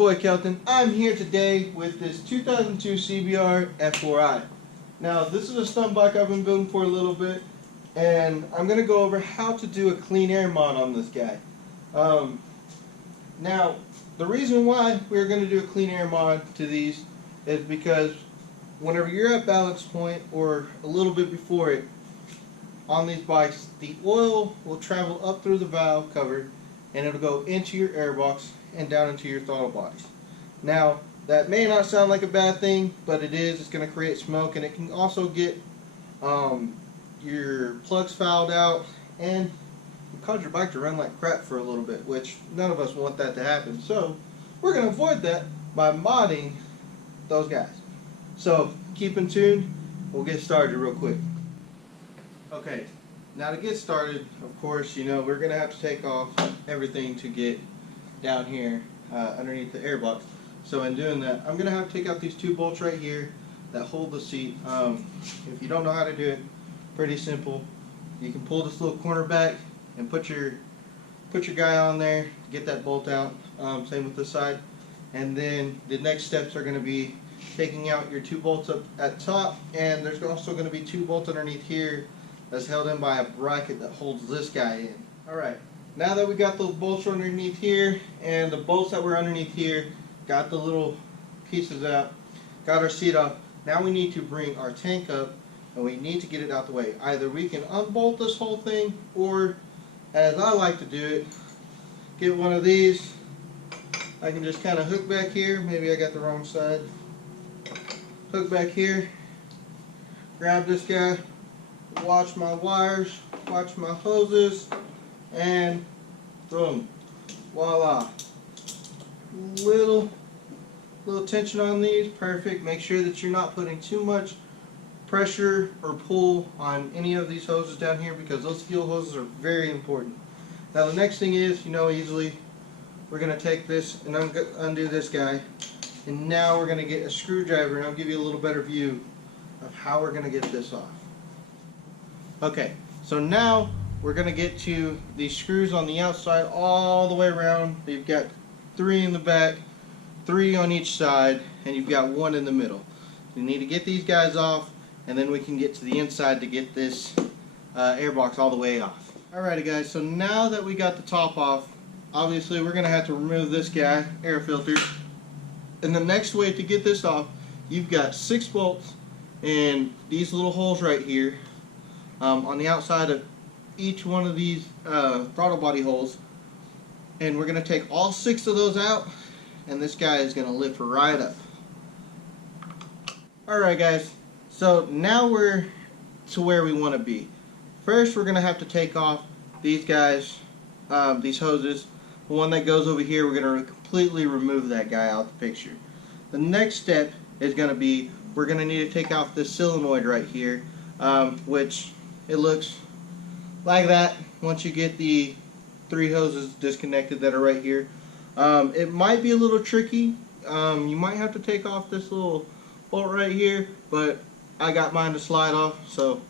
boy Kelton. I'm here today with this 2002 CBR f4i. Now this is a stunt bike I've been building for a little bit, and I'm going to go over how to do a clean air mod on this guy. Now the reason why we're going to do a clean air mod to these is because whenever you're at balance point or a little bit before it on these bikes, the oil will travel up through the valve cover and it'll go into your airbox and down into your throttle bodies. Now that may not sound like a bad thing, but it is. It's going to create smoke, and it can also get your plugs fouled out and cause your bike to run like crap for a little bit, which none of us want that to happen. So we're going to avoid that by modding those guys. So keep in tune. We'll get started real quick. Okay, now to get started, of course, we're going to have to take off everything to get down here underneath the airbox. So in doing that, I'm going to have to take out these two bolts right here that hold the seat. If you don't know how to do it, pretty simple. You can pull this little corner back and put your guy on there, get that bolt out. Same with this side. And then the next steps are going to be taking out your two bolts up at top, and there's also going to be two bolts underneath here that's held in by a bracket that holds this guy in. Alright, now that we got those bolts underneath here, and the bolts that were underneath here, got the little pieces out, got our seat off, now we need to bring our tank up, and we need to get it out the way. Either we can unbolt this whole thing, or as I like to do it, get one of these. I can just kind of hook back here. Maybe I got the wrong side. Hook back here, grab this guy, watch my wires, watch my hoses, and boom, voila. Little tension on these, perfect. Make sure that you're not putting too much pressure or pull on any of these hoses down here, because those fuel hoses are very important. Now the next thing is, easily we're going to take this and undo this guy, and now we're going to get a screwdriver, and I'll give you a little better view of how we're going to get this off. Okay, so now we're going to get to these screws on the outside all the way around. You've got 3 in the back, 3 on each side, and you've got 1 in the middle. You need to get these guys off, and then we can get to the inside to get this airbox all the way off. Alrighty guys, so now that we got the top off, obviously we're going to have to remove this guy, air filter. And the next way to get this off, you've got 6 bolts in these little holes right here on the outside of each one of these throttle body holes. And we're going to take all 6 of those out, and this guy is going to lift right up. Alright guys, so now we're to where we want to be. First we're going to have to take off these guys, these hoses. The one that goes over here, we're going to completely remove that guy out the picture. The next step is going to be, we're going to need to take off this solenoid right here, which it looks like that once you get the 3 hoses disconnected that are right here. It might be a little tricky. You might have to take off this little bolt right here, but I got mine to slide off, so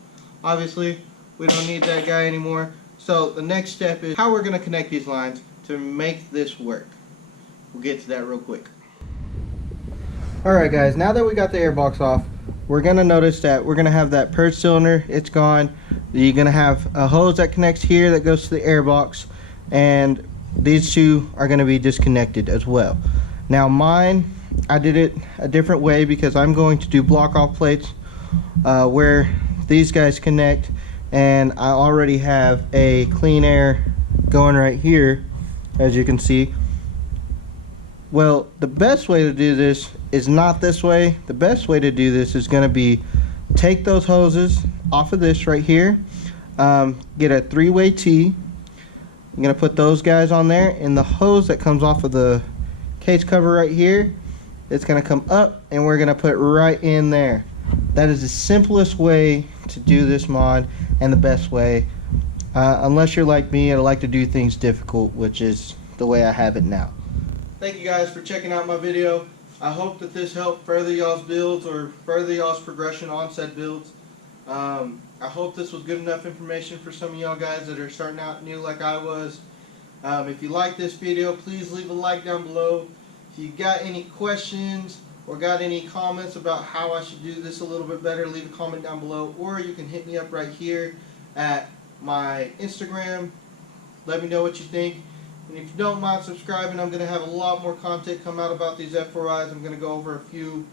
obviously we don't need that guy anymore. So the next step is how we're going to connect these lines to make this work. We'll get to that real quick. Alright guys, now that we got the airbox off, we're going to notice that we're going to have that purge cylinder, it's gone. You're going to have a hose that connects here that goes to the airbox, and these two are going to be disconnected as well. Now mine, I did it a different way because I'm going to do block off plates where these guys connect, and I already have a clean air going right here, as you can see. Well, the best way to do this is not this way. The best way to do this is going to be take those hoses off of this right here, get a 3-way T. I'm going to put those guys on there, and the hose that comes off of the case cover right here, it's going to come up, and we're going to put right in there. That is the simplest way to do this mod, and the best way, unless you're like me and like to do things difficult, which is the way I have it now. Thank you guys for checking out my video. I hope that this helped further y'all's builds or further y'all's progression on said builds. I hope this was good enough information for some of y'all guys that are starting out new like I was. If you like this video, please leave a like down below. If you got any questions or got any comments about how I should do this a little bit better, leave a comment down below, or you can hit me up right here at my Instagram. Let me know what you think. And if you don't mind subscribing, I'm going to have a lot more content come out about these f4i's. I'm going to go over a few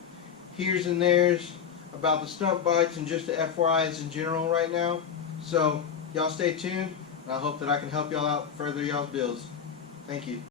here's and there's about the stump bikes and just the f4i's in general right now. So y'all stay tuned, and I hope that I can help y'all out further y'all's builds. Thank you.